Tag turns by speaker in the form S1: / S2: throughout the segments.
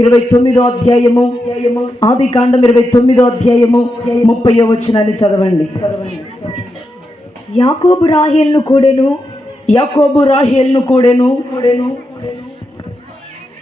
S1: ఇరవై తొమ్మిదో అధ్యాయము. ఆది కాండం ఇరవై తొమ్మిదో అధ్యాయము. ముప్పై వచనాన్ని చదవండి.
S2: యాకోబు రాహేల్ను కూడెను.
S1: యాకోబు రాహేల్ను కూడెను.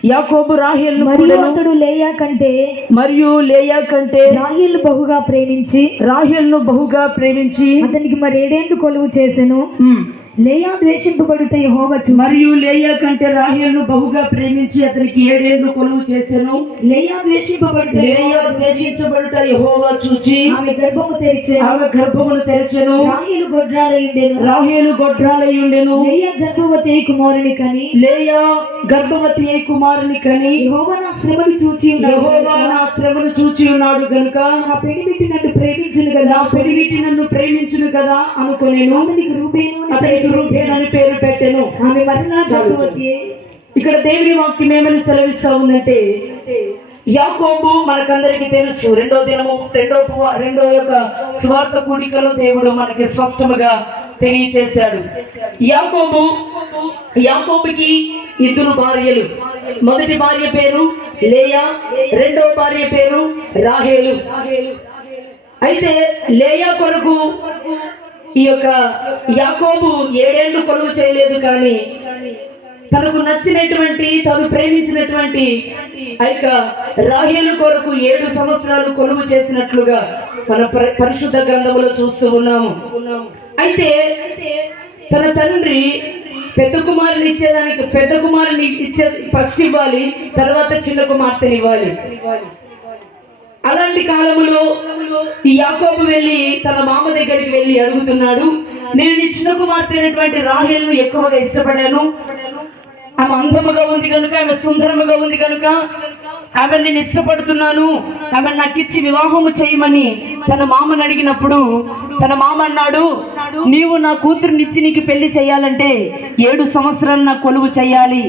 S1: యాకోబు రాహేల్ను
S2: మరియు
S1: కూడెను.
S2: అతడు లేయా కంటే
S1: మరియు లేయా కంటే
S2: రాహేలు బహుగా ప్రేమించి
S1: రాహేల్ను బహుగా ప్రేమించి
S2: అతనికి మరేడేందు కొలువు చేసెను?
S1: ఉమ్,
S2: లేయా ద్వేషింపబడుట యెహోవా చూ
S1: మరియు లేయా కంటే రాహేల్ను బహుగా ప్రేమించి అతనికి ఏడేళ్ళు కొలువు చేసెను
S2: లేయా ద్వేషింపబడుట
S1: లేయా ద్వేషించబడుట యెహోవా చూచి
S2: ఆమె గర్భము తెరిచెను.
S1: ఆమె గర్భమును తెరచెను.
S2: రాహేలు గొడ్రాలయుండెను
S1: రాహేలు గొడ్రాలై ఉండెను.
S2: లేయా గర్భవతి కుమారుని కని
S1: లేయా గర్భవతి అయి కుమారుని కని
S2: యెహోవా నా శ్రమను చూచి
S1: యెహోవా నా శ్రమను చూచి ఉన్నాడు గనుక.
S2: నా పెనిమిటి నన్ను ప్రేమించును కదా.
S1: పెరిగిటి నన్ను ప్రేమించును కదా అనుకునేను.
S2: అతనికి రూపేను
S1: అతనికి రూపేన్ అని పేరు పెట్టెను.
S2: ఆమె మరలా గర్భవతి
S1: ఇక్కడ దేవుని వాక్యం ఏమని సెలవిస్తా ఉందంటే యాకోబు మనకందరికీ తెలుసు. రెండో దినము రెండో రెండో యొక్క స్వార్థ కూడికలో దేవుడు మనకి స్పష్టముగా తెలియచేశాడు యాకోబు యాకోబుకి ఇద్దరు భార్యలు. మొదటి భార్య పేరు లేయా రెండో భార్య పేరు రాహేలు. అయితే లేయా కొరకు ఈ యొక్క యాకోబు ఏడేళ్ళు కొలువు చేయలేదు కానీ తనకు నచ్చినటువంటి తను ప్రేమించినటువంటి ఆ యొక్క రాహేలు కొరకు ఏడు సంవత్సరాలు కొలువు చేసినట్లుగా మన పరిశుద్ధ గ్రంథములో చూస్తూ ఉన్నాము. అయితే తన తండ్రి పెద్ద కుమారుని ఇచ్చేదానికి పెద్ద కుమారుని ఇచ్చే ఫస్ట్ ఇవ్వాలి తర్వాత చిన్న కుమార్తెని ఇవ్వాలి. అలాంటి కాలంలో ఈ యాకోబు వెళ్ళి తన మామ దగ్గరికి వెళ్ళి అడుగుతున్నాడు నేను చిన్న కుమార్తె అయినటువంటి రాహేల్ను ఎక్కువగా ఇష్టపడాను. ఆమె అందముగా ఉంది కనుక ఆమె సుందరముగా ఉంది కనుక ఆమెను నేను ఇష్టపడుతున్నాను. ఆమె నాకు ఇచ్చి వివాహము చేయమని తన మామని అడిగినప్పుడు తన మామ అన్నాడు నీవు నా కూతురునిచ్చి నీకు పెళ్ళి చేయాలంటే ఏడు సంవత్సరాలు నా కొలువు చేయాలి.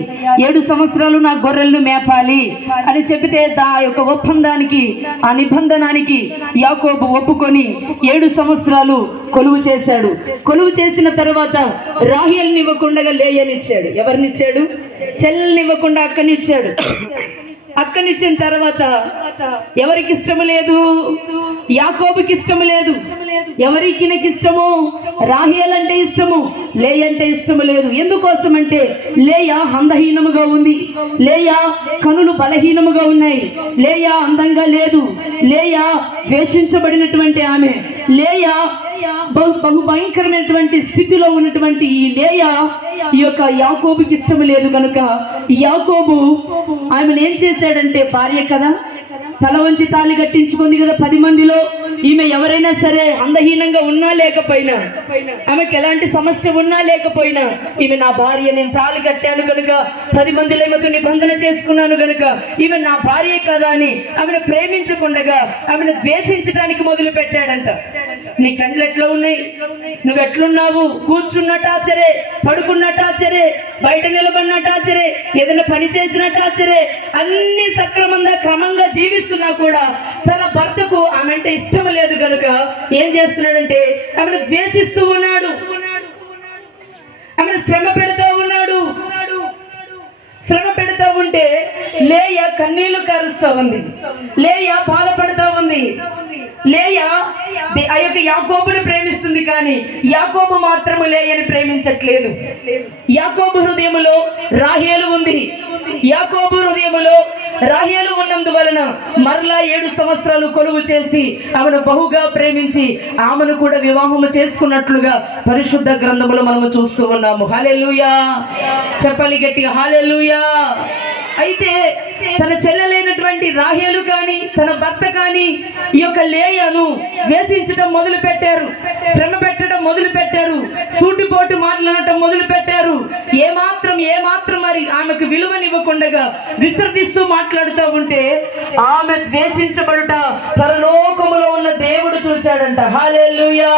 S1: ఏడు సంవత్సరాలు నా గొర్రెలను మేపాలి. అని చెబితే దా యొక్క ఒప్పందానికి ఆ నిబంధనానికి యాకోబు ఒప్పుకొని ఏడు సంవత్సరాలు కొలువు చేశాడు. కొలువు చేసిన తర్వాత రాహేల్ని ఇవ్వకుండా లేయనిచ్చాడు. ఎవరినిచ్చాడు? చెల్లెల్నివ్వకుండా అక్కనిచ్చాడు అక్కనిచ్చిన తర్వాత ఎవరికి ఇష్టం లేదు? యాకోబుకి ఇష్టం లేదు. ఎవరికి నాకు ఇష్టము? రాహేల్ అంటే ఇష్టము లే అంటే ఇష్టము లేదు. ఎందుకోసం అంటే లేయ అందహీనముగా ఉంది. లేయ కనులు బలహీనముగా ఉన్నాయి. లేయ అందంగా లేదు. లేయ ద్వేషించబడినటువంటి ఆమె. లేయ బహు బహు భయంకరమైనటువంటి స్థితిలో ఉన్నటువంటి ఈ లేయ ఈ యొక్క యాకోబుకి ఇష్టం లేదు కనుక యాకోబు ఆమెను ఏం చేశాడంటే భార్య కదా తల వంచి తాళి కట్టించుకుంది కదా పది మందిలో. ఈమె ఎవరైనా సరే అందహీనంగా ఉన్నా లేకపోయినా ఆమెకి ఎలాంటి సమస్య ఉన్నా లేకపోయినా ఈమె నా భార్య నేను తాళి కట్టాను కనుక పది మందిలో ఈమెతో నిబంధన చేసుకున్నాను కనుక ఈమె నా భార్య కదా అని ఆమెను ప్రేమించకుండగా ఆమెను ద్వేషించడానికి మొదలు పెట్టాడంట నీ కళ్ళు ఎట్లా ఉన్నాయి? నువ్వు ఎట్లున్నావు? కూర్చున్నట్టు ఆచరే పడుకున్నట్టు ఆచరే బయట నిలబడినట్టు ఆచరే ఏదైనా పని చేసినట్టు ఆచరే అన్ని సక్రమంగా క్రమంగా జీవిస్తున్నా కూడా తన భర్తకు ఆమె అంటే ఇష్టం లేదు కనుక ఏం చేస్తున్నాడంటే ఆమెను ద్వేషిస్తూ ఉన్నాడు. ఆమెను శ్రమ పెడతా ఉన్నాడు. శ్రమ పెడతా ఉంటే లేయ కన్నీళ్ళు కరుస్తూ ఉంది. లేయ బాధపడతా ఉంది. లేయ? ఆ యొక్క యాకోబుని ప్రేమిస్తుంది కానీ యాకోబు మాత్రము లేయని ప్రేమించట్లేదు. యాకోబు హృదయములో రాహేలు ఉంది. యాకోబు హృదయములో రాహేలు ఉన్నందువలన మరలా ఏడు సంవత్సరాలు కొలువు చేసి ఆమెను బహుగా ప్రేమించి ఆమెను కూడా వివాహము చేసుకున్నట్లుగా పరిశుద్ధ గ్రంథములో మనము చూస్తూ ఉన్నాము. హాలెలుయా చెప్పలి గట్టిగా హాలెలుయా అయితే తన ఉన్నటువంటి రాహేలు కానీ తన భర్త కానీ ఈ యొక్క లేయను వేసించడం మొదలు పెట్టారు శ్రమ పెట్టడం మొదలు పెట్టారు సూటిపోటు మాట్లాడటం మొదలు పెట్టారు ఏమాత్రం ఏమాత్రం మరి ఆమెకు విలువనివ్వకుండగా విసర్జిస్తూ మాట్లాడుతూ ఉంటే ఆమె ద్వేషించబడుట పరలోకములో ఉన్న దేవుడు చూచాడంట. హాలేలుయా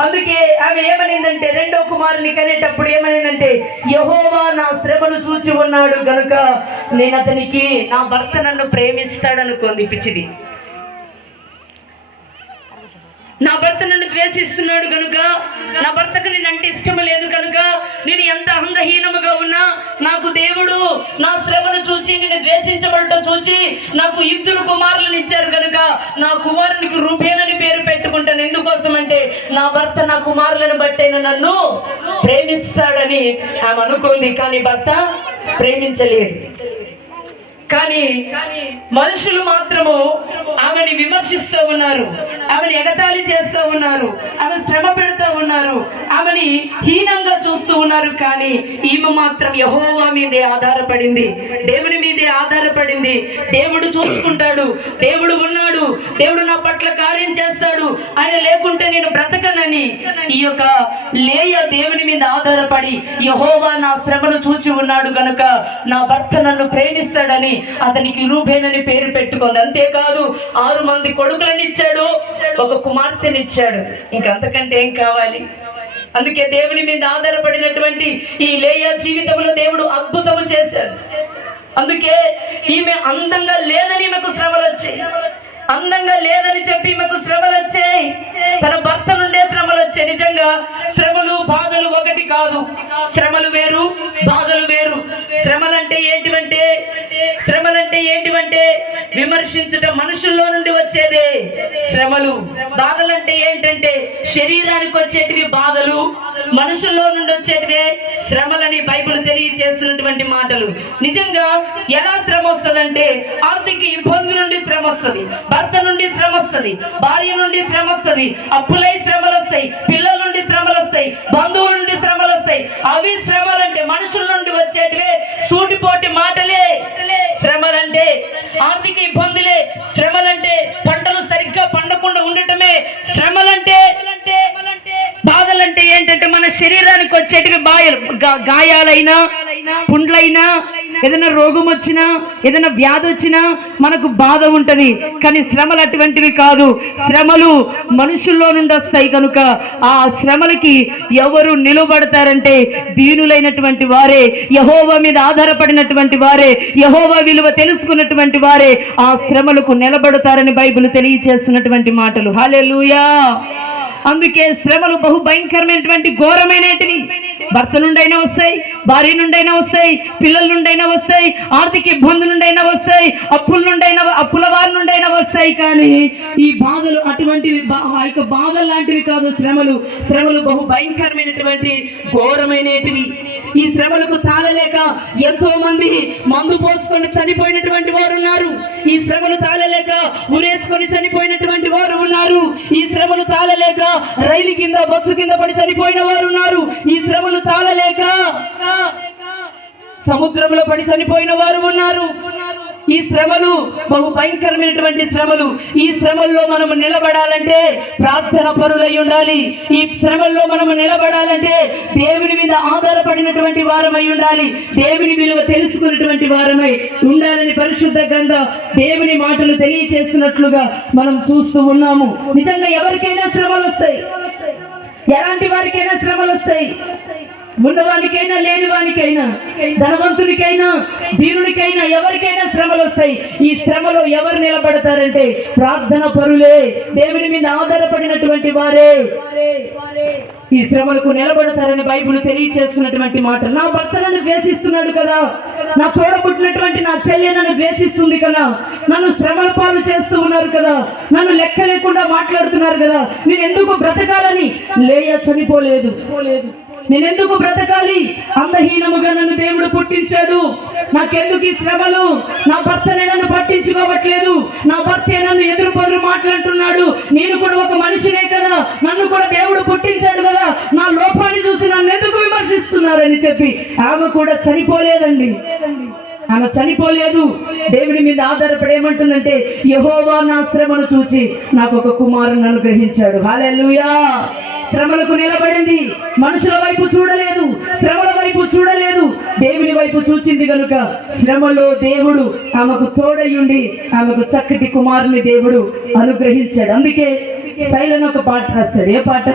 S1: అందుకే ఆమె ఏమనిందంటే రెండో కుమారుని కనేటప్పుడు ఏమనిందంటే యహోవా నా శ్రమను చూచి ఉన్నాడు గనుక నేను అతనికి నా భర్త నన్ను ప్రేమిస్తాడనుకోంది పిచ్చిది. నా భర్త నన్ను ద్వేషిస్తున్నాడు కనుక నా భర్తకు నేను అంటే ఇష్టం లేదు కనుక నేను ఎంత అంగహీనముగా ఉన్నా నాకు దేవుడు నా శ్రమను చూచి నేను ద్వేషించబడటం చూచి నాకు ఇద్దరు కుమారులను ఇచ్చారు కనుక నా కుమారునికి రూపేణ పేరు పెట్టుకుంటాను ఎందుకోసం అంటే నా భర్త నా కుమారులను బట్టైన నన్ను ప్రేమిస్తాడని ఆమె అనుకుంది. కానీ భర్త ప్రేమించలేదు. కానీ మనుషులు మాత్రము ఆమెని విమర్శిస్తూ ఉన్నారు. ఆమెని ఎగతాళి చేస్తూ ఉన్నారు. ఆమె శ్రమ పెడుతూ ఉన్నారు. ఆమెని హీనంగా చూస్తూ ఉన్నారు కానీ ఈమె మాత్రం యహోవా మీదే ఆధారపడింది. దేవుని మీదే ఆధారపడింది. దేవుడు చూసుకుంటాడు. దేవుడు ఉన్నాడు. దేవుడు నా పట్ల కార్యం చేస్తాడు. ఆయన లేకుంటే నేను బ్రతకనని ఈ యొక్క లేయ దేవుని మీద ఆధారపడి యహోవా నా శ్రమను చూచి ఉన్నాడు గనుక నా భర్త నన్ను ప్రేమిస్తాడని అతనికి రూపేనని పేరు పెట్టుకుంది. అంతేకాదు ఆరు మంది కొడుకులను ఇచ్చాడు. ఒక కుమార్తెనిచ్చాడు ఇంకంతకంటే ఏం కావాలి? అందుకే దేవుని మీద ఆధారపడినటువంటి ఈ లేయ జీవితంలో దేవుడు అద్భుతము చేశాడు. అందుకే ఈమె అందంగా లేదని ఈమెకు శ్రమలు వచ్చాయి. అందంగా లేదని చెప్పి ఈమెకు శ్రమలు వచ్చాయి. తన భర్త నుండే శ్రమలు వచ్చాయి. నిజంగా శ్రమలు బాధలు ఒకటి కాదు. శ్రమలు వేరు బాధలు వేరు. శ్రమలు అంటే ఏంటి? విమర్శించటం మనుషుల్లో నుండి వచ్చేదే శ్రమలు. బాధలు అంటే ఏంటంటే శరీరానికి వచ్చేటివి బాధలు మనుషుల్లో నుండి వచ్చేటివే శ్రమలని బైబిల్ తెలియజేస్తున్నటువంటి మాటలు. నిజంగా ఎలా శ్రమ వస్తుందంటే ఆర్థిక ఇబ్బంది నుండి శ్రమ వస్తుంది భర్త నుండి శ్రమ వస్తుంది భార్య నుండి శ్రమ వస్తుంది అప్పులై శ్రమలు వస్తాయి పిల్లల నుండి శ్రమలు వస్తాయి బంధువుల నుండి శ్రమలు వస్తాయి అవి శ్రమ మనుషుల నుండి వచ్చేటివే సూటిపోటి మాటలే శ్రమలంటే ఆర్థిక ఇబ్బందులే శ్రమలంటే పంటలు సరిగ్గా పండకుండా ఉండటమే. శ్రమలంటే బాధలంటే ఏంటంటే మన శరీరానికి వచ్చేటివి బాయలు గాయాలైనా పుండ్లైనా ఏదైనా రోగం వచ్చినా ఏదైనా వ్యాధి వచ్చినా మనకు బాధ ఉంటుంది. కానీ శ్రమలు అటువంటివి కాదు. శ్రమలు మనుషుల్లో నుండి వస్తాయి కనుక ఆ శ్రమలకి ఎవరు నిలబడతారంటే దీనులైనటువంటి వారే యహోవ మీద ఆధారపడినటువంటి వారే యహోవ విలువ తెలుసుకున్నటువంటి వారే ఆ శ్రమలకు నిలబడతారని బైబిల్ తెలియచేస్తున్నటువంటి మాటలు. హాలే అందుకే శ్రమలు బహు భయంకరమైనటువంటి ఘోరమైనటివి. భర్త నుండైనా వస్తాయి భార్య నుండైనా వస్తాయి పిల్లల నుండైనా వస్తాయి ఆర్థిక ఇబ్బందుల నుండైనా వస్తాయి అప్పుల నుండైనా అప్పుల వారి నుండైనా వస్తాయి కానీ ఈ బాధలు అటువంటివి బా- ఆ యొక్క బాధలు లాంటివి కాదు శ్రమలు. శ్రమలు బహు భయంకరమైనటువంటి ఘోరమైనటివి. ఈ శ్రమలకు తాళలేక ఎంతో మంది మందు పోసుకొని చనిపోయినటువంటి వారు ఉన్నారు. ఈ శ్రమలు తాళలేక ఉరేసుకొని చనిపోయినటువంటి వారు ఉన్నారు. ఈ శ్రమలు తాళలేక రైలు కింద బస్సు కింద పడి చనిపోయిన వారు ఉన్నారు. ఈ శ్రమలు తాళలేక సముద్రంలో పడి చనిపోయిన వారు ఉన్నారు. ఈ శ్రమలు బహు భయంకరమైనటువంటి శ్రమలు. ఈ శ్రమల్లో మనము నిలబడాలంటే ప్రార్థన పరులై ఉండాలి. ఈ శ్రమల్లో మనము నిలబడాలంటే దేవుని మీద ఆధారపడినటువంటి వారమై ఉండాలి. దేవుని విలువ తెలుసుకున్నటువంటి వారమై ఉండాలని పరిశుద్ధ గ్రంథ దేవుని మాటలు తెలియచేస్తున్నట్లుగా మనం చూస్తూ ఉన్నాము. నిజంగా ఎవరికైనా శ్రమలు వస్తాయి. ఎలాంటి వారికైనా శ్రమలు వస్తాయి. ఉన్నవానికైనా లేని వానికైనా ధనవంతుడికైనా దీనుడికైనా ఎవరికైనా శ్రమలు వస్తాయి. ఈ శ్రమలో ఎవరు నిలబడతారంటే ప్రార్థన పరులే దేవుని మీద ఆధారపడినటువంటి వారే. ఈ శ్రమలకు నిలబడతారని బైబుల్ తెలియచేసుకున్నటువంటి మాట. నా భర్త నన్ను ద్వేషిస్తున్నాడు కదా. నా తోడబుట్టినటువంటి నా చెల్లె నన్ను ద్వేషిస్తుంది కదా. నన్ను శ్రమల పాలు చేస్తూ ఉన్నారు కదా. నన్ను లెక్క లేకుండా మాట్లాడుతున్నారు కదా. నేను ఎందుకు బ్రతకాలని? లేయ చనిపోలేదు. పోలేదు నేనెందుకు బ్రతకాలి? అందహీనముగా నన్ను దేవుడు పుట్టించాడు. నాకెందుకు ఈ శ్రమలు? నా భర్తనే నన్ను పట్టించుకోవట్లేదు. నా భర్తే నన్ను ఎదురు పొదురు మాట్లాడుతున్నాడు. నేను కూడా ఒక మనిషినే కదా. నన్ను కూడా దేవుడు పుట్టించాడు కదా. నా లోపాన్ని చూసి నన్ను ఎందుకు విమర్శిస్తున్నారని చెప్పి ఆమె కూడా చనిపోలేదండి. ఆమె చనిపోలేదు. దేవుని మీద ఆధారపడి ఏమంటుందంటే యహోవా నా శ్రమను చూచి నాకు ఒక కుమారుని అనుగ్రహించాడు. హాలెలుయా శ్రమలకు నిలబడింది. మనుషుల వైపు చూడలేదు. శ్రమల వైపు చూడలేదు. దేవుని వైపు చూచింది కనుక శ్రమలో దేవుడు ఆమెకు తోడయుండి ఆమెకు చక్కటి కుమారుని దేవుడు అనుగ్రహించాడు. అందుకే శైలన్ ఒక పాట రాస్తాడు. ఏ పాట?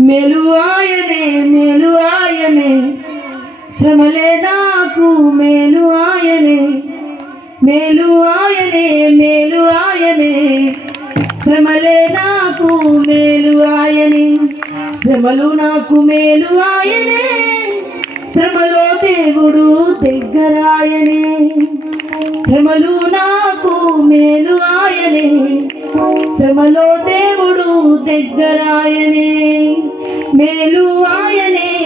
S1: మేలు ఆయనే మేలు ఆయనే. శ్రమలే నాకు? మేలు ఆయనే. మేలు ఆయనే మేలు ఆయనే. శ్రమలే నాకు? మేలు ఆయనే. శ్రమలు నాకు మేలు ఆయనే. శ్రమలో దేవుడు దగ్గరాయనే. శ్రమలు నాకు మేలు ఆయనే. శ్రమలో దేవుడు దగ్గరాయనే. మేలు ఆయనే.